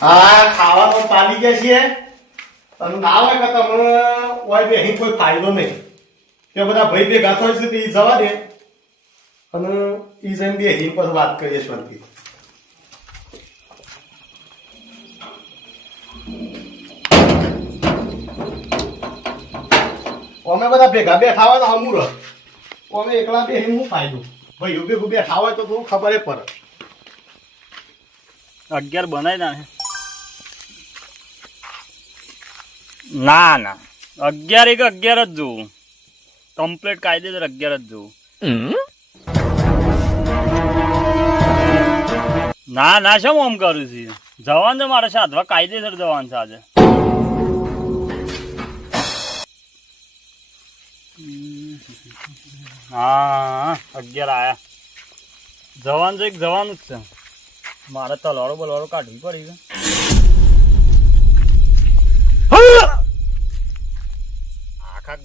હા ખાવા તો પાડી ગયા છીએ અને ના હોય કે તમને ઓય બે અહીં કોઈ ફાયદો નહીં કે બધા ભાઈ ભેગા થાય છે તે જવા દે અને ઈ જેમ બે અહીં પર વાત કરીએ શાંતિ અમે બધા ભેગા બેઠા હોય તો હમું રહ અમે એકલા બે અહીં હું ફાયદો ભાઈઓ ભેગું બેઠા હોય તો થોડું ખબર પડે 11 બનાવી ના ના ના 11 એક 11 જ જોવું કમ્પ્લીટ કાયદેસર 11 જ જોવું ના ના શું આમ કરું છું જવાન છે મારે સાધવા કાયદેસર જવાન છે આજે હા 11 આયા જવાન છે એક જવાનું જ છે મારે તલવારો બલવારો કાઢવી પડી છે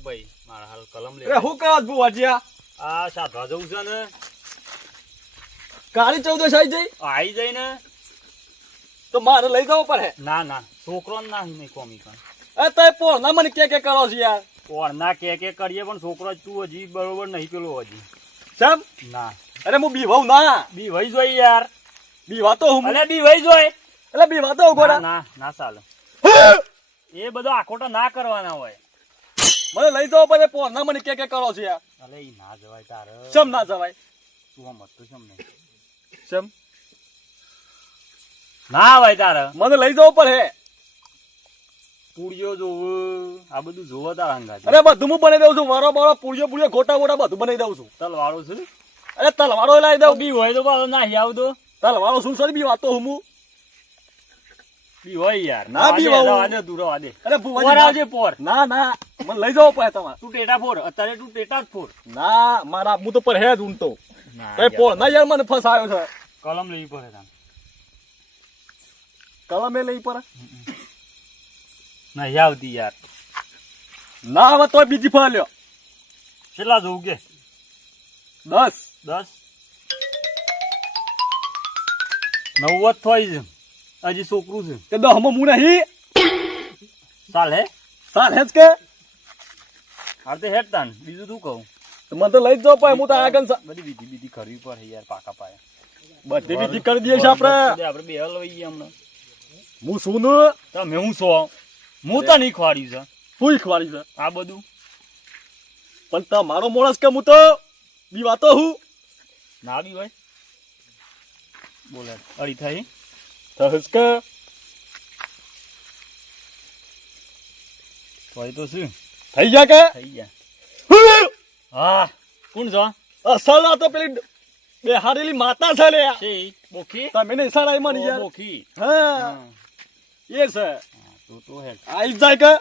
ભાઈ મારા હાલ કલમ લે હું કહો બુવાજીયા આ સાધવા જવું છે ને કાળી 14 આવી જઈ ને તો મારે લઈ જવો પડે ના ના છોકરો ના નહીં કોમી પણ એ તય પોરના મને કે કરો છો યાર પોરના કે કરીએ પણ છોકરો તું હજી બરોબર નહીં પેલો હજી સમ ના અરે હું બીવાઉ ના બીવાઈ જોઈ યાર બીવા તો હું અલે બીવાઈ જોઈ એટલે બીવા તો ગોડા ના ના ચાલે એ બધો આખોટા ના કરવાના હોય મને લઈ જવો પડે પોરના મને કે કરો છો યાર અલે ઈ ના જવાય તારે સમ ના જવાય તું આમ તો સમ નહીં સમ ના ભાઈ તારે મને લઈ જવો પડે પૂળીઓ જોવું આ બધું જોવો તારા અંગાજ અરે બધું હું બનાવી દઉં છું વારો બારો પૂળીઓ પૂળીઓ ગોટા ગોટા બધું બનાવી દઉં છું તલવાળો છું અરે તલવારો લાવી દઉં બી હોય તો પાછો નાહી આવતો તલવારો શું સર બી વાતો હું બી હોય યાર ના બી રવા દે તું રવા દે અરે પોર આવજે પોર ના ના મને લઈ જવો પડે તમારે તું ટેટા ફોર અત્યારે તું ટેટા જ ફોર ના મારા હું તો પરહેજ ઊંટો કઈ પોર ના યાર મને ફસાયો છે કલમ લેવી પડે તાને કલમે લઈ પડે નહીં આવતી યાર ના હવે તો બીજી ફળ લ્યો કેટલા જોવું કે 10 10 90 થઈ છે હજી છોકરું છે તે 10 માં હું નહીં ચાલે સાર હેજ કે હાલ તો હેડ તાન બીજું શું કહું મને તો લઈ જ જાવ પડે હું તો આગળ બધી વિધિ વિધિ કરવી પડે યાર પાકા પાયા બધી વિધિ કરી દઈએ છે આપણે બે હલ વઈ હમણાં હું શું તમે હું સો હું તો નહીં ખવાડ્યું છે શું ખવાડી છે આ બધું પણ તમારો માણસ કે હું તો બી વાતો હું ના બી ભાઈ બોલે અડી થઈ થસ કે ભાઈ તો શું થઈ ગયા કે થઈ ગયા હા કોણ છો અસલ આ તો પેલી બેહારેલી માતા છે લે છે બોખી તમે ને ઈશારા મને યાર બોખી હા એ છે તો હેડ આઈ જાય કે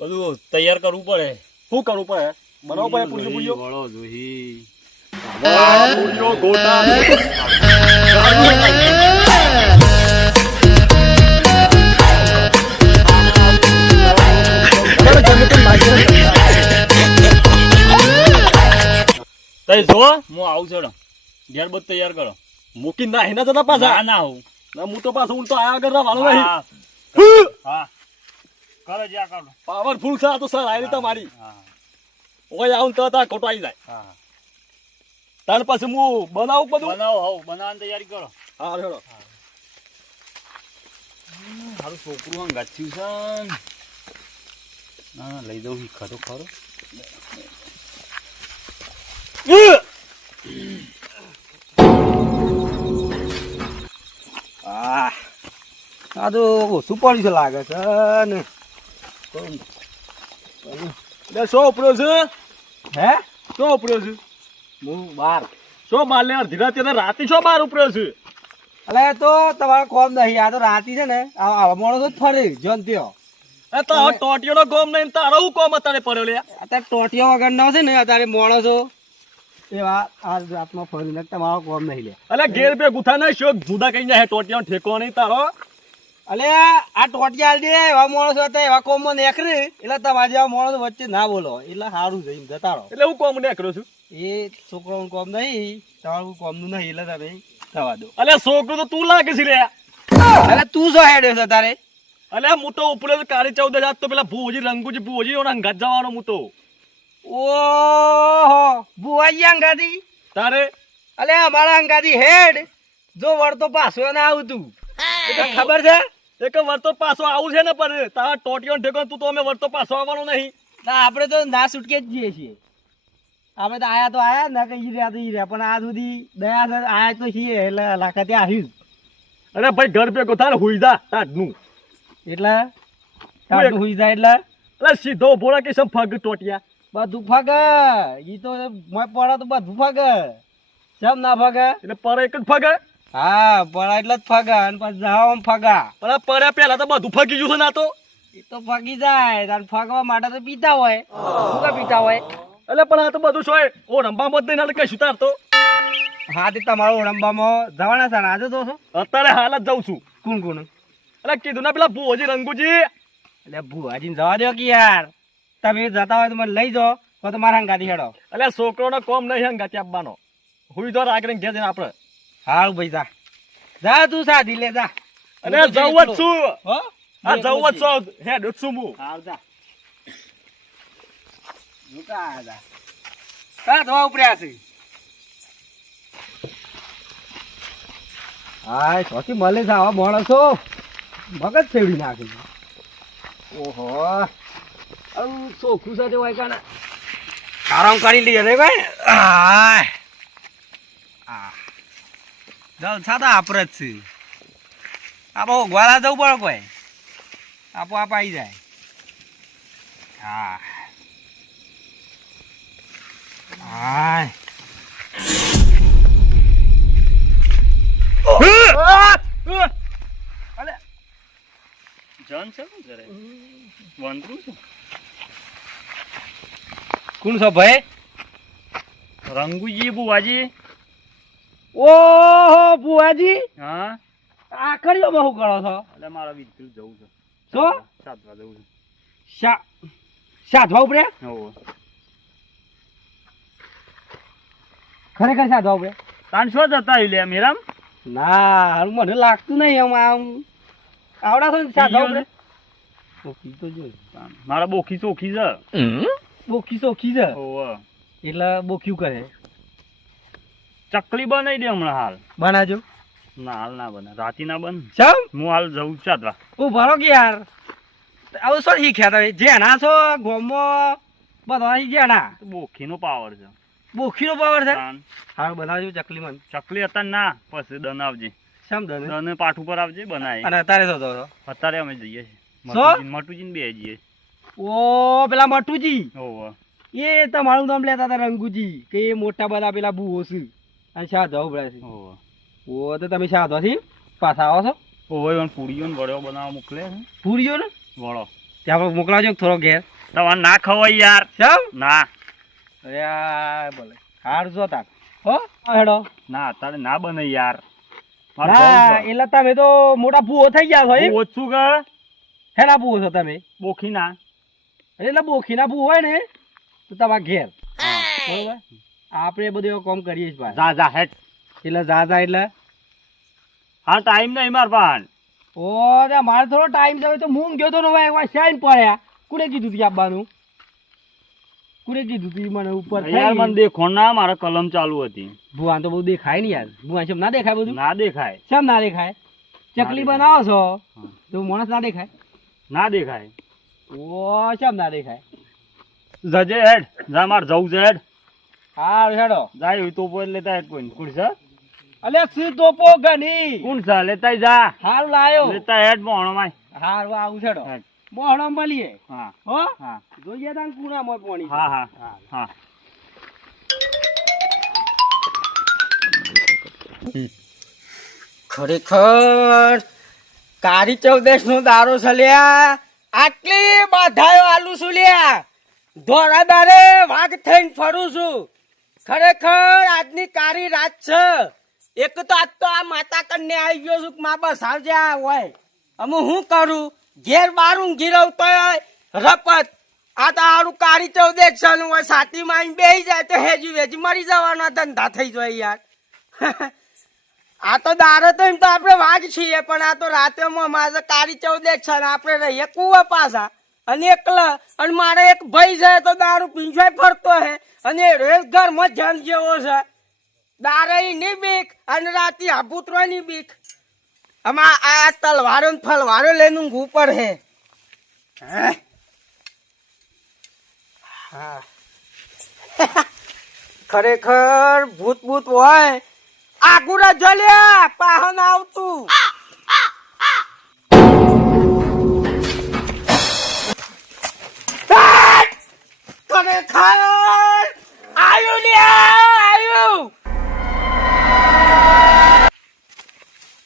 બધું તૈયાર કરવું પડે શું કરવું પડે બરોબર પૂછ્યું પૂછ્યું વળો જોઈ પૂછ્યો ગોટા તઈ જો હું આવું છું ઘેર બધું તૈયાર કરો મૂકી નાહી ના જતા પાછા ના હું ના હું તો પાછો ઉલટો આયા આગળ વાળો નહીં હા કરો જ્યાં કરો પાવરફુલ છે આ તો સર આઈ રીતે મારી હા ઓય આવું તો તા ખોટો આવી જાય હા તાર પછી હું બનાવું બધું બનાવો હવ બનાવવાની તૈયારી કરો હા હેડો મારું છોકરું આમ ગાચ્યું છે ના લઈ દઉં ખરો ખરો આ તો ઓછું પડ્યું છે લાગે છે ને શો ઉપડ્યો છે હે શો ઉપડ્યો છે હું બાર શો બાર લે અડધી રાતે રાતે શો બાર ઉપડ્યો છે એટલે તો તમારે કોમ નહીં આ તો રાતી છે ને આવા માણસો જ ફરે જોન ત્યો એ તો ટોટિયો નો ગોમ નહીં તારો હું કોમ અત્યારે પડ્યો લે અત્યારે ટોટિયા વગર ના છે ને અત્યારે માણસો એવા આ જાતમાં ફરીને તમારો કોમ નહીં લે અલે ઘેર બે ગુથા ના શોક જુદા કઈ જાય ટોટિયા ઠેકો નહીં તારો અલે આ ટોટિયા આલ દે એવા માણસો હતા એવા કોમમાં નેકરે એટલે તમારા જેવા માણસો વચ્ચે ના બોલો એટલે સારું જઈને જતા રહો એટલે હું કોમ ને કર્યો છું એ છોકરાનું કોમ નહીં તમારું કોમનું નહીં એટલે તમે થવા દો અલે છોકરું તો તું લાગે છે રે અરે તું શું હેડ્યો છે તારે? અલ્યા હું તો ઉપલે કાળી 14 તો પેલા ભુવજી રંગુજી ભુવજી ઓના અંગાત જવાનો હું તો. ઓહો બુવાજી અંગાથી તારે અલે અમારા અંગાથી હેડ જો વળતો પાછો ના આવતું એ તો ખબર છે. એક વર્તો પાછો આવું છે ને પણ તારા ટોટિયો ઠેકો તું તો અમે વર્તો પાછો આવવાનો નહીં. ના આપણે તો ના છૂટકે જ જઈએ છીએ. આપણે તો આયા ના કઈ રહ્યા તો ઈ રહ્યા પણ આ સુધી દયા છે આયા તો છીએ એટલે લાખાતે આવ્યું અરે ભાઈ ઘર ભેગો તારે હુઈ જા તાડનું. એટલે તારું હુઈ જાય એટલે અરે સીધો ભોળા કે સમ ફગ ટોટિયા. બધું ફગ ઈ તો મોય પડે તો બધું ફગ સમ ના ફગ એટલે પર એક જ ફગ. હા પડે એટલે જ ફગ અને પછી જાવ ફગા પણ આ પડ્યા પહેલા તો બધું ફગી ગયું છે ના તો. એ તો ફગી જાય તાર ફગવા માટે તો પીતા હોય શું કા પીતા હોય. એટલે પણ આ તો બધું શું ઓ રંબા મત નહીં કશું તાર તો. હા તે તમારો ઓળંબામાં જવાના છે ને આજે તો છો અત્યારે હાલ જ જાઉં છું. કોણ કોણ એટલે કીધું ના પેલા ભુવજી રંગુજી. એટલે ભુવાજીને જવા દો કે યાર તમે જતા હોય તો મને લઈ જાઓ તો તમારા હંગાથી હેડો. એટલે છોકરોનો કોમ નહીં હંગાતી આપવાનો હુઈ તો આગળ ઘેર જઈને આપણે. હાલ ભાઈ જા જા તું સાધી લે જા. અને જવું જ છું. હો આ જવું જ છું હેડ જ છું હું. હાલ જા મુકા જા કા ધવા ઉપર્યા છે. હાય સોથી મળે છે આવા માણસો મગજ ફેરવી નાખી. ઓહો આવું ચોખ્ખું સાથે હોય કાને આરામ કરી લઈએ રે ભાઈ. હાય જલસા તો આપણે જ છે. આપો ગોળા જવું પડે કોઈ આપો આપ આવી જાય. હા હાય જન છે ને ઘરે વંદરું છે. કોણ છો ભાઈ? રંગુજી બુવાજી. ઓહો બુવાજી હા આખડીઓમાં શું કરો છો? એટલે મારા વિદ્યુત જવું છે. શું સાતવા જવું છે. સાધવા ઉપરે હોવે. ખરેખર સાધવા ઉપરે તાન શું જતા લે મેરામ. ના હારું મને લાગતું નહીં આમ આવડા છો ને સાધવા ઉપરે. બોખી તો જો મારા બોખી ચોખી છે. બોખી ચોખી છે હોવે. એટલે બોખ્યું કરે. ચકલી બનાવી દે હમણાં હાલ. બનાજો ના હાલ ના બને રાતી ના બન. ચમ હું હાલ જવું ચાતવા. ઓ ભરો કે યાર આવું શું શીખ્યા તમે જેના છો ગોમો બધા જેના બોખી નો પાવર છે. બોખીનો પાવર છે. તાન. હારું બનાવજો ચકલી મન. ચકલી અત્યારે ના પછી દન આવજે. શમ દને દન પાઠ ઉપર આવજે બનાય. અને અત્યારે શું થતો અત્યારે અમે જઈએ છીએ શું? મટુજી બે જઈએ. ઓ પેલા મટુજી હોવે. એ તમારું નામ લેતા હતા રંગુજી કે એ મોટા બધા પેલા બુઓ છે અને સાધવા ઉભરા છે. હોવે. ઓ તો તમે સાધવાથી પાછા આવો છો હોવે પણ પૂરીઓ ને વડો બનાવવા મોકલે છે. પૂરીઓ ને વડો ત્યાં આપણે મોકલાવજો થોડો ઘેર. તમારે ના ખવાય યાર. શમ ના અરે આ બોલે હાર જો તાર હો હેડો ના અત્યારે ના બને યાર. ના એટલે તમે તો મોટા ભૂવો થઈ ગયા છો એમ? ઓછું કે હેડા ભૂવો છો તમે બોખી ના. એટલે બોખીના ભૂવો હોય ને તો તમારા ઘેર બરોબર આપણે બધું એવું કામ કરીએ છીએ પાછા. જા જા હેટ. એટલે જા એટલે હા ટાઈમ નહીં માર પાન. ઓ મારે થોડો ટાઈમ જવે તો હું ગયો તો ને હવે શાઈન પડ્યા કોને કીધું તું આપવાનું? કોને કીધું તું મને ઉપર યાર મને દેખો ના મારા કલમ ચાલુ હતી. ભુવાન તો બહુ દેખાય ને યાર. ભુવાન શેમ ના દેખાય બધું? ના દેખાય. શેમ ના દેખાય? ચકલી બનાવો છો તો માણસ ના દેખાય? ના દેખાય. ઓ શેમ ના દેખાય? જજે હેડ. જા માર જવું છે હેડ. હા હેડો જાય હોય તો પોઈ લેતા હેડ કોઈ કોણ છે? અલે સીધો પો ગની કોણ છે લેતા જા. હારું લાયો લેતા હેડ મોણો માય. હારું આવું છેડો હેડ. મોહણો મળીએ હા હો હા જોઈએ તાન કુણા મોય પાણી. હા હા હા. ખરેખર કાળી 14 નો દારો છલ્યા આટલી બાધાયો આલુ છું લ્યા ધોરા દારે વાઘ થઈને ફરું છું. ખરેખર આજની કાળી રાત છે. એક તો આજ તો આ માતા કન્ને આવી ગયો છું મા બસ આવજ્યા હોય અમે હું કરું ઘેર બારું ગીરવતો રપત આ તો આરું કાળી 14 નું હોય છાતીમાં આવીને બેસી જાય તો હેજી વેજી મરી જવાના ધંધા થઈ જાય યાર. આ તો દારૂ તો એમ તો આપણે વાઘ છીએ પણ આ તો રાતે મારે કાળી ચૌદેશ છે ને આપણે રહીએ કુવા પાછા અને એકલા અને મારે એક ભાઈ છે તો દારૂ પીંછવાય ફરતો હે અને રોજ ઘરમાં જન જેવો છે દારૂ ની બીક અને રાતે આભૂતરો ની બીક આમાં આ તલવારો ને ફલવારો લઈને ઊંઘવું પડે હે હા ખરેખર ભૂત ભૂત હોય આગુરા જલ્યા પાહન આવતું ખરેખર આયુ લ્યા આયુ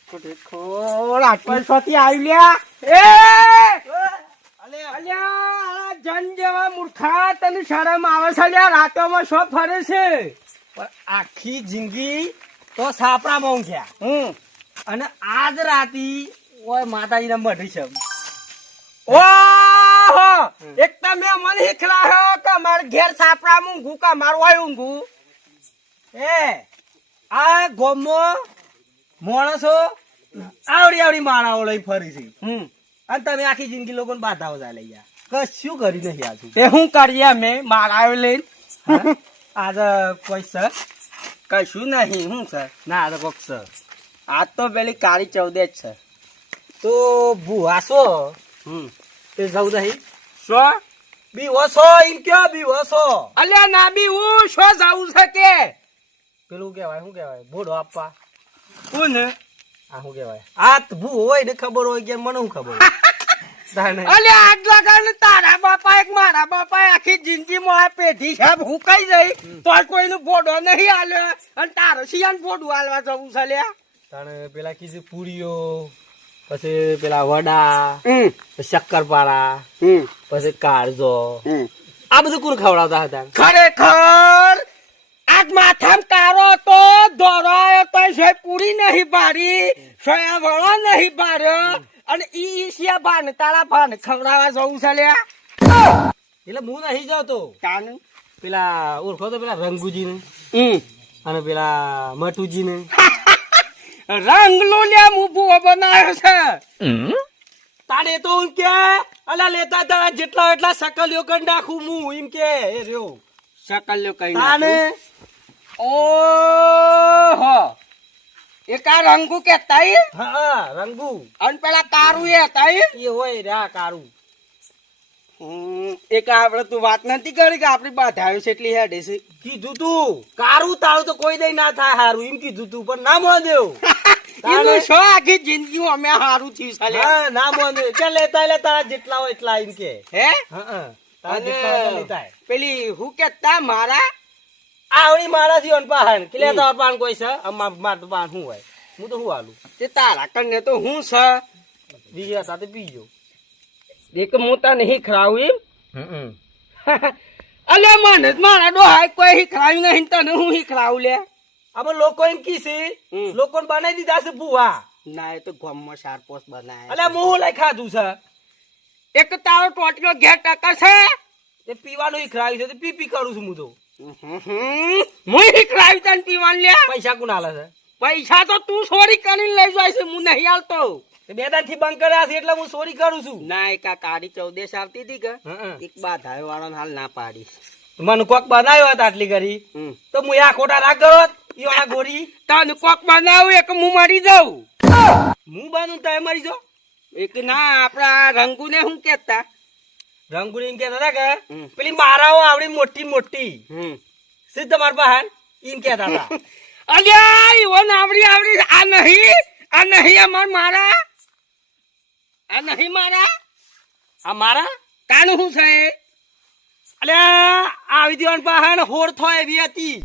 ખરેખર આટપરસોથી આયુ લ્યા અલ્યા જન જેવા મૂર્ખા તને શરમ આવે છે લ્યા રાતોમાં શો ફરે છે પણ આખી જિંદગી તો સાપડા મોંઘ્યા અને આજ રાતી ઓય માતાજીને મઢી છે ઓહો એક તમે મને હિખલાયો કે માર ઘેર સાપડા મૂંઘું કે માર ઓય ઊંઘું એ આ ગોમો માણસો આવડી માળાઓ લઈ ફરી છે અને તમે આખી જિંદગી લોકોને બાધાઓ જાય લઈ ગયા કશું કરી નહીં આજુ તે શું કરીએ અમે માળાઓ લઈને આજે કોઈ સર કશું નહીં શું સર ના આજે કોક સર આજ તો પેલી કાળી ચૌદેશ છે તો ભૂવાસો તે જવું નહીં શો બીવો છો એમ કયો બીવો છો અલ્યા ના બી હું શો જવું છે કે પેલું કેવાય શું કેવાય ભૂડો આપવા કોણ આ શું કેવાય આ ભૂ હોય ને ખબર હોય કે મને શું ખબર અલ્યા આગલા કારણે તારા બાપા એક મારા બાપા આખી જિંદગી માં પેઢી છે હું કઈ જઈ તો કોઈનું ફોટો નહીં આલ્યો અને તારો શિયાન ફોટો આલવા જવું છે લ્યા તાણે પેલા કીધું પૂરીઓ પછી પેલા વડા શક્કરપારા પછી કાળજો આ બધું કોણ ખવડાવતા હતા ખરેખર આજ માથામાં કારો તો દોરાયો તો સોય પૂરી નહીં પાડી સોયા વળો નહીં પાડ્યો અને ઈ સિયા ભાન તારા ભાન ખવડાવવા જવું છે લ્યા એટલે હું નહીં જતો કાનું પેલા ઓળખો તો પેલા રંગુજી ને અને પેલા મટુજી ને રંગલો લ્યા હું ભૂવો બનાવ્યો છે તારે તો એમ કે અલા લેતા તારા જેટલા એટલા સકલ્યો કરી નાખું હું એમ કે એ રહ્યો સકલ્યો કઈ તાને ઓહો એક આ રંગુ કે તાઈ હા રંગુ અને પેલા કારું એ તાઈ એ હોય રા કારું એક આપણે તું વાત નથી કરી કે આપડી બાધાયો છે એટલી હેડે છે કીધું તું કારું તારું તો કોઈ દઈ ના થાય હારું એમ કીધું તું પણ ના મોન દેવ એનું શો આખી જિંદગી અમે હારું થયું ચાલે હા ના મોન દેવ ચાલ લેતા જેટલા હોય એટલા એમ કે હે હા તારા જેટલા હોય લેતા પેલી હું કેતા મારા આવડી મારા થી ઓન પાહન કે લેતા પાન કોઈ છે માર તો પાન હું હોય હું તો હું આલું તે તારા કને તો હું છે બીજા સાથે પીજો દેખ મોટા નહીં ખરાવું એમ અલે મને મારા ડોહાય કોઈ હિખરાયું નહીં તને હું હિખરાવું લે આમાં લોકો એમ કી છે લોકોને બનાવી દીધા છે ભૂવા ના એ તો ગોમમાં શાર પોસ્ટ બનાય અલે હું લઈ ખાધું છે એક તારો ટોટલો ઘેર ટકા છે એ પીવાનું હિખરાયું છે તો પી કરું છું હું તો હું હિખરાયું તને પીવાનું લે પૈસા કોણ આલે છે પૈસા તો તું ચોરી કરીને લઈ જાય છે હું નહીં આલતો બે દાન થી બંધ કર્યા છે એટલે હું ચોરી કરું છું ના એક આ કાળી ચૌદેશ આવતી હતી કે એક બાધાયો વાળો હાલ ના પાડી મને કોક બનાવ્યો હતા આટલી કરી તો હું આ ખોટા રાગ કરો ઈ ગોરી તને કોક બનાવ્યું એક હું મરી જાઉં હું બનું તો મરી જાઉં એક ના આપડા રંગુ ને શું કેતા રંગુ ને એમ કેતા હતા કે પેલી મારાઓ આવડી મોટી મોટી સીધ તમારા બહાર એમ કેતા હતા અલ્યા ઈવો આવડી આ નહીં અમાર મારા આ નહીં મારા આ મારા કાનું શું છે અલ્યા આવી દીવાન બહાર હોડ થો એવી હતી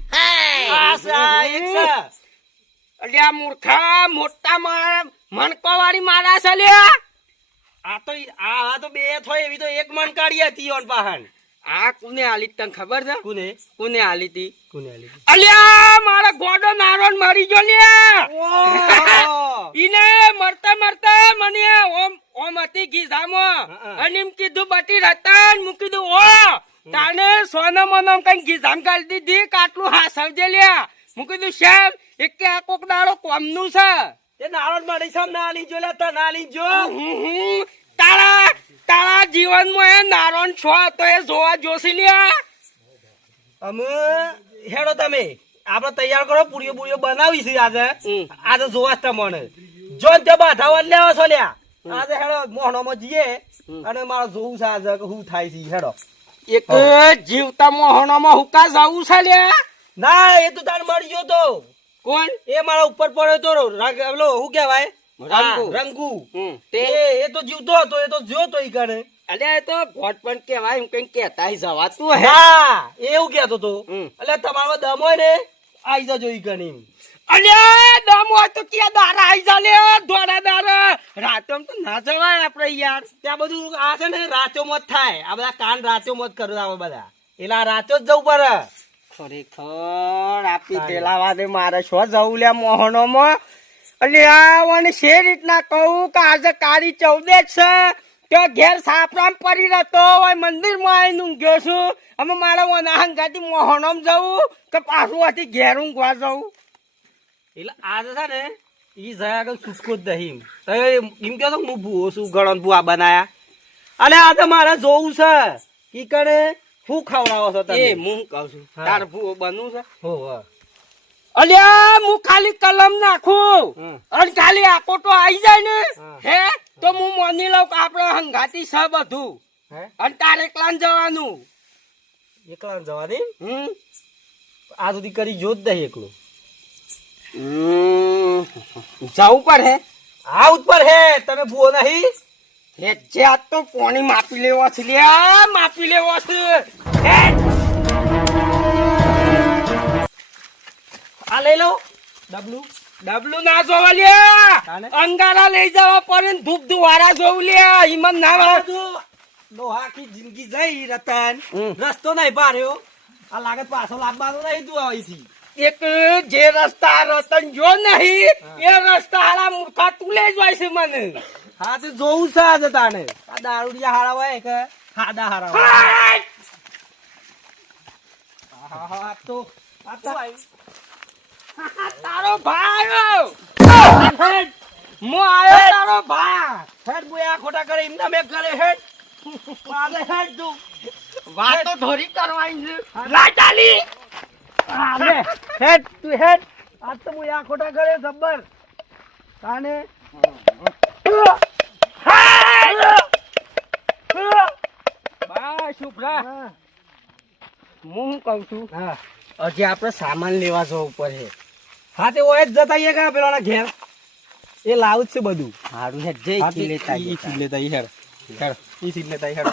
અલ્યા મૂર્ખા મોટા મારા મણકો વાળી મારા છે લ્યા આ તો બે થો એવી તો એક મણકાડી હતી ઓન બહાર આ કોને આલી તને ખબર છે કોને આલી તી અલ્યા મારા ગોડો નારો મરી ગયો લ્યા ઈને મરતા મને ઓમ હતી ગીધામાં અને એમ કીધું બટી રતન મૂકી દઉં ઓ તાને સોના મોનમ કઈ ગીધામ કાઢી દીધી કાટલું હા સમજે લ્યા હું કીધું શ્યામ એક કે આ કોક દાડો કોમનું છે એ નાળો મારી સામે ના લીજો લે તો ના લીજો તારા તારા જીવનમાં એ નારોન છો તો એ જોવા જોશી લ્યા અમે હેડો તમે આપણે તૈયાર કરો પૂરીઓ બુરીઓ બનાવી છે આજે આજે જોવા જ તમને જો તે બાધાવા લેવા છો લ્યા આજે હેડો મોહણોમાં જઈએ અને મારે જોવું છે આજે કે શું થાય છે હેડો એક જીવતા મોહણામાં હુકા જવું છે લ્યા ના એ તો તાર મળી ગયો તો કોણ એ મારા ઉપર પડ્યો તો પેલો શું કહેવાય રંગુ. રંગુ તે એ તો જીવતો હતો એ તો જ્યો તો ઈ કણે અલ્યા એ તો ભોટ પણ કેવાય એમ કઈ કેતા જવાતું હે હા એવું કેતો તો હમ. એટલે તમારો દમ હોય ને આઈ જજો ઈ કણે અલ્યા દમ હોય તો ક્યાં દારા આઈ જા લે દોડા દારા રાતમ તો ના જવાય આપણે યાર ત્યાં બધું આ છે ને રાચો મત થાય આ બધા કાન રાચો મત કરો આ બધા એટલે આ રાચો જ જવું પડે ખરેખર આપી પેલા વાદે મારે શું જવું લે મોહણોમાં અલ્યા મને શે રીતના કહું કે આજે કાળી 14 છે તો ઘેર સાપરામ પડી રહેતો હોય મંદિરમાં આવીને ઊંઘ્યો છું અમે મારા ઓના હંગાથી મોહણોમાં જવું કે પાછું હતી ઘેર ઊંઘવા જવું એટલે આજે છે ને ઈ જયા આગળ સુસ્કો જ નહીં એમ કહો તો હું ભૂવો છું ગણન ભૂવા બનાયા અને આજે મારે જોવું છે ઈ કણે શું ખવડાવો છો એ તમે હું કહું છું હા. તાર ભૂવો બનવું છે હો હો અલ્યા હું ખાલી કલમ નાખું હમ. અને ખાલી આકોટો આવી જાય ને હા. હે તો હું માની લઉં કે આપડે હંગાતી છે બધું હે અને તારે એકલા જવાનું એકલા જવા દે હમ આ સુધી કરી જો જ નહીં એકલું જવું પડે આ ઉપર હે તમે ભૂવો નહીં હે જે આ તો પાણી માપી લેવો છે લ્યા માપી લેવો છે હે આ લઈ લો ડબલું ડબલું ના જોવા લ્યા તાને? અંગારા લઈ જવા પડે ને ધૂપ ધુવારા જોવું લ્યા ઈમન ના આવે. આખી જિંદગી જઈ રતન હમ. રસ્તો નહીં પાડ્યો આ લાગત પાછો લાવવાનો નહીં તું અહીંથી એક જે રસ્તા રતન જો નહીં એ રસ્તા હારા મૂર્ખા તું લઈ જાય છે મને હા તે જોવું છે આજે તાને આ દારૂડિયા હારા હોય કે હાડા હારા હોય હાય! આ તો આવ્યું. તારો ભાઈ મો આયો તારો ભાઈ હેડ બોય આ ખોટા કરે એમને મેં કરે હેડ આજે હેડ તું વાતો ધોરી કરવાની છે લાચાલી હા લે હેડ તું હેડ આજ તો બોય આ ખોટા કરે જબ્બર તાને બા શુભ્રા હા હું કહું છું હા હજી આપણે સામાન લેવા જવું પડે હા તે ઓય જ જતા ઈએ કા પેલાના ઘેર એ લાવ જ છે બધું સારું હે જઈ હા તે લેતા ઈ સીટ લેતા ઈ હેડ ઈ સીટ લેતા ઈ હેડ